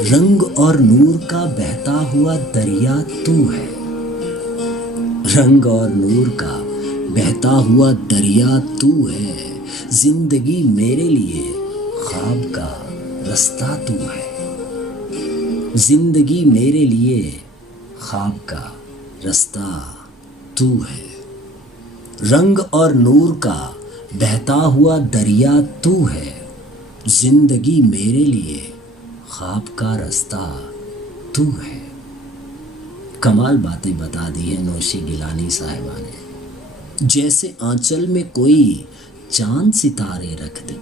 رنگ اور نور کا بہتا ہوا دریا تو ہے، رنگ اور نور کا بہتا ہوا دریا تو ہے، زندگی میرے لیے خواب کا رستہ تو ہے، زندگی میرے لیے خواب کا رستہ تو ہے، رنگ اور نور کا بہتا ہوا دریا تو ہے، زندگی میرے لیے خواب کا رستہ تو ہے۔ کمال باتیں بتا دی ہیں نوشی گیلانی صاحبہ نے۔ جیسے آنچل میں کوئی چاند ستارے رکھ دے،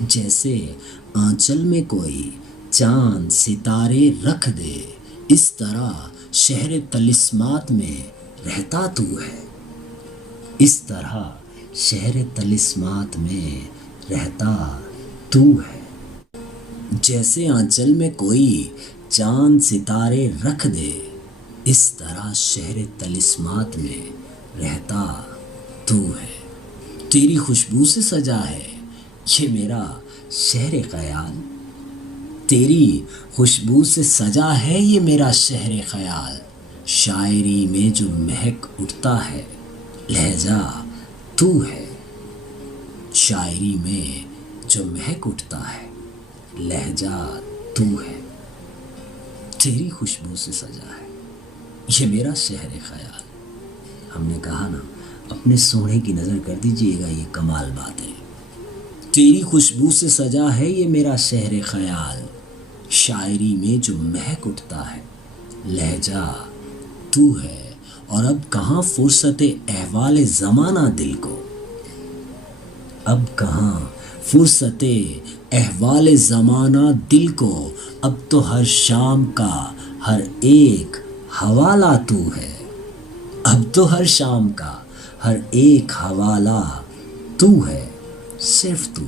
جیسے آنچل میں کوئی چاند ستارے رکھ دے، اس طرح شہر طلسمات میں رہتا تو ہے، اس طرح شہر طلسمات میں رہتا تو ہے۔ جیسے آنچل میں کوئی چاند ستارے رکھ دے، اس طرح شہر طلسمات میں رہتا تو ہے۔ تیری خوشبو سے سجا ہے یہ میرا شہر خیال، تیری خوشبو سے سجا ہے یہ میرا شہر خیال، شاعری میں جو مہک اٹھتا ہے لہجہ تو ہے، شاعری میں جو مہک اٹھتا ہے لہجہ تو ہے۔ تیری خوشبو سے سجا ہے یہ میرا شہر خیال۔ ہم نے کہا نا، اپنے سونے کی نظر کر دیجئے گا، یہ کمال بات ہے۔ تیری خوشبو سے سجا ہے یہ میرا شہر خیال، شاعری میں جو مہک اٹھتا ہے لہجہ تو ہے۔ اور اب کہاں فرصت احوال زمانہ دل کو، اب کہاں فرصت احوال زمانہ دل کو، اب تو ہر شام کا ہر ایک حوالہ تو ہے، اب تو ہر شام کا ہر ایک حوالہ تو ہے، صرف تو۔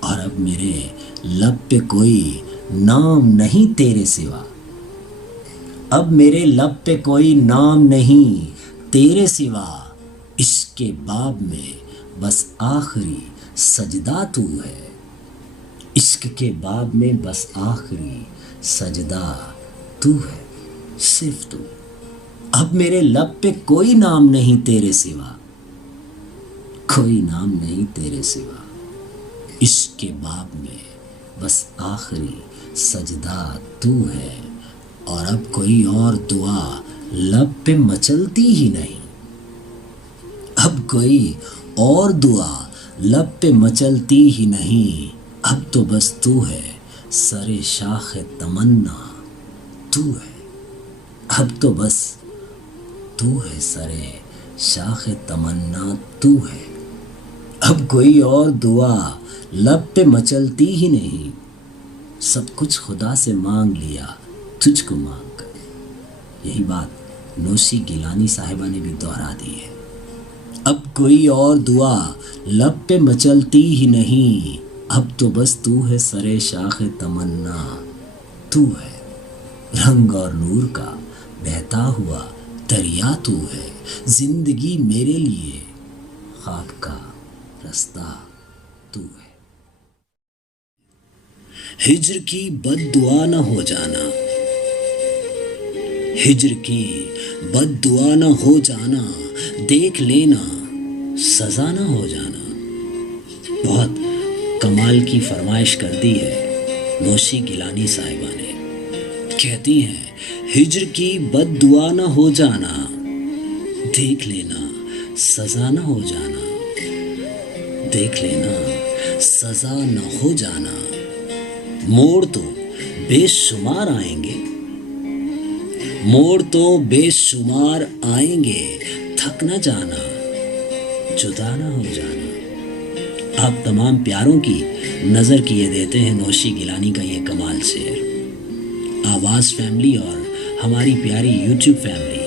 اور اب میرے لب پہ کوئی نام نہیں تیرے سوا، اب میرے لب پہ کوئی نام نہیں تیرے سوا، عشق کے باب میں بس آخری سجدہ تو ہے، عشق کے باب میں بس آخری سجدہ تو ہے، صرف تو۔ اب میرے لب پہ کوئی نام نہیں تیرے سوا، کوئی نام نہیں تیرے سوا، عشق کے باب میں بس آخری سجدہ تو ہے۔ اور اب کوئی اور دعا لب پہ مچلتی ہی نہیں، اب کوئی اور دعا لب پہ مچلتی ہی نہیں، اب تو بس تو ہے سر شاخ تمنا تو ہے، اب تو بس تو ہے سر شاخ تمنا تو ہے۔ اب کوئی اور دعا لب پہ مچلتی ہی نہیں، سب کچھ خدا سے مانگ لیا تجھ کو مانگ کر۔ یہی بات نوشی گیلانی صاحبہ نے بھی دہرا دی ہے۔ اب کوئی اور دعا لب پہ مچلتی ہی نہیں، اب تو بس تو ہے سر شاخ تمنا تو ہے، رنگ اور نور کا بہتا ہوا دریا تو ہے، زندگی میرے لیے خواب کا رستہ تو ہے۔ ہجر کی بد دعا نہ ہو جانا، ہجر کی بد دعا نہ ہو جانا، دیکھ لینا سزا نہ ہو جانا۔ بہت کمال کی فرمائش کر دی ہے نوشی گیلانی صاحبہ نے۔ کہتی ہیں ہجر کی بد دعا نہ ہو جانا، دیکھ لینا سزا نہ ہو جانا، دیکھ لینا سزا نہ ہو جانا۔ موڑ تو بے شمار آئیں گے، موڑ تو بے شمار آئیں گے، تھک نہ جانا جدا نہ ہو جانا۔ آپ تمام پیاروں کی نظر کیے دیتے ہیں نوشی گیلانی کا یہ کمال شعر۔ آواز فیملی اور ہماری پیاری یوٹیوب فیملی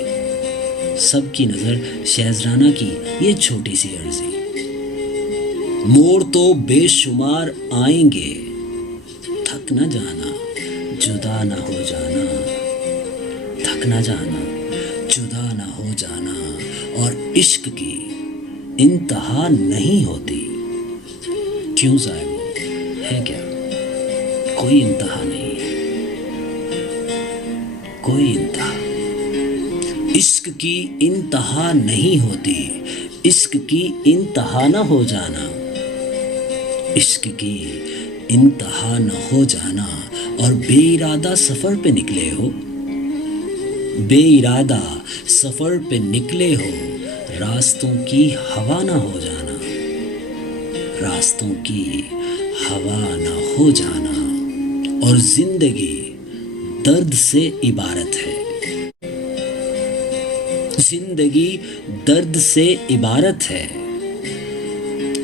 سب کی نظر شہزرانہ کی یہ چھوٹی سی عرضی۔ موڑ تو بے شمار آئیں گے، تھک نہ جانا جدا نہ ہو جانا، تھک نہ جانا جدا نہ ہو جانا۔ اور عشق کی انتہا نہیں ہوتی، کیوں ظاہر ہے کیا؟ کوئی انتہا نہیں ہے، کوئی انتہا۔ عشق کی انتہا نہیں ہوتی، عشق کی انتہا نہ ہو جانا، عشق کی انتہا نہ ہو جانا۔ اور بے ارادہ سفر پہ نکلے ہو، بے ارادہ سفر پہ نکلے ہو، راستوں کی ہوا نہ ہو جانا، راستوں کی ہوا نہ ہو جانا۔ اور زندگی درد سے عبارت ہے، زندگی درد سے عبارت ہے،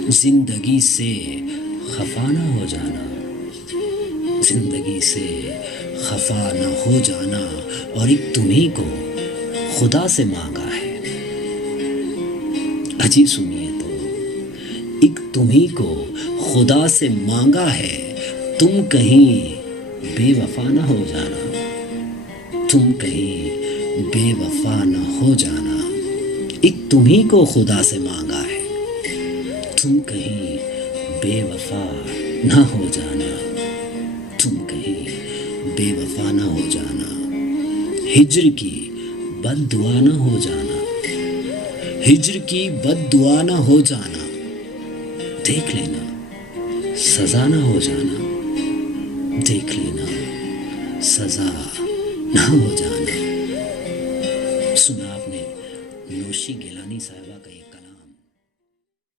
زندگی سے خفا نہ ہو جانا، زندگی سے خفا نہ ہو جانا۔ اور ایک تمہیں کو خدا سے مانگا ہے، اجی سنیے تو، ایک تمہیں کو خدا سے مانگا ہے، تم کہیں بے وفا نہ ہو جانا، تم کہیں بے وفا نہ ہو جانا۔ ایک تمہیں کو خدا سے مانگا ہے، تم کہیں بے وفا نہ ہو جانا، تم کہیں بے وفا نہ ہو جانا۔ ہجر کی بد دعا نہ ہو جانا، ہجر کی بد دعا نہ ہو جانا، دیکھ لینا سزا نہ ہو جانا، دیکھ لینا سزا نہ ہو جانا۔ سنا آپ نے نوشی گیلانی صاحبہ کا